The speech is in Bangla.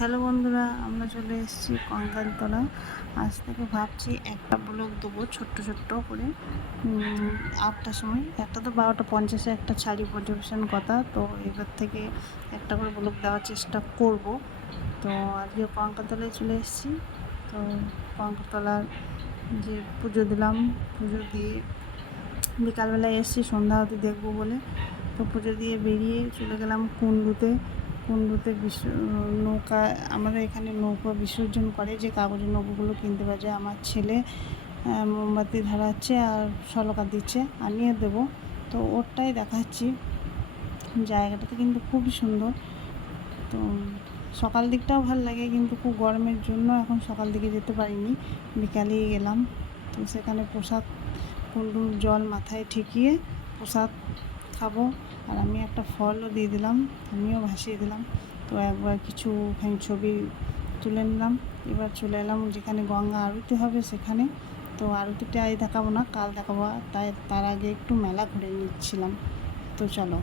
হ্যালো বন্ধুরা, আমরা চলে এসেছি কঙ্কালতলা। আজ থেকে ভাবছি একটা ব্লগ দেবো ছোট্ট ছোট্ট করে। 8টার সময়, একটা তো 12:50 একটা ছাড়ি পর্যবেক্ষণ কথা, তো এবার থেকে একটা করে ব্লগ দেওয়ার চেষ্টা করব। তো আজকে কঙ্কালতলায় চলে এসেছি। তো কঙ্কালতলার যে পুজো দিলাম, পুজো দিয়ে বিকালবেলায় এসেছি সন্ধ্যা হতে দেখবো বলে। তো পুজো দিয়ে বেরিয়ে চলে গেলাম কুণ্ডুতে। নৌকা, আমাদের এখানে নৌকা বিসর্জন করে, যে কাগজের নৌকোগুলো কিনতে পাওয়া যায়। আমার ছেলে মোমবাতি ধরাচ্ছে আর শলাকা দিচ্ছে, আমিও দেবো। তো ওরটাই দেখাচ্ছি। জায়গাটাতে কিন্তু খুবই সুন্দর। তো সকাল দিকটাও ভালো লাগে, কিন্তু খুব গরমের জন্য এখন সকাল দিকে যেতে পারিনি, বিকালেই গেলাম। তো সেখানে প্রসাদ, কুণ্ডুর জল মাথায় ঠেকিয়ে প্রসাদ খাবো। আর আমি একটা ফলও দিয়ে দিলাম, আমিও ভাসিয়ে দিলাম। তো একবার কিছুখানি ছবি তুলে নিলাম। এবার চলে এলাম যেখানে গঙ্গা আরতি হবে সেখানে। তো আরতিটা দেখাবো না, কাল দেখাবো। তার আগে একটু মেলা ঘুরে নিচ্ছিলাম। তো চলো।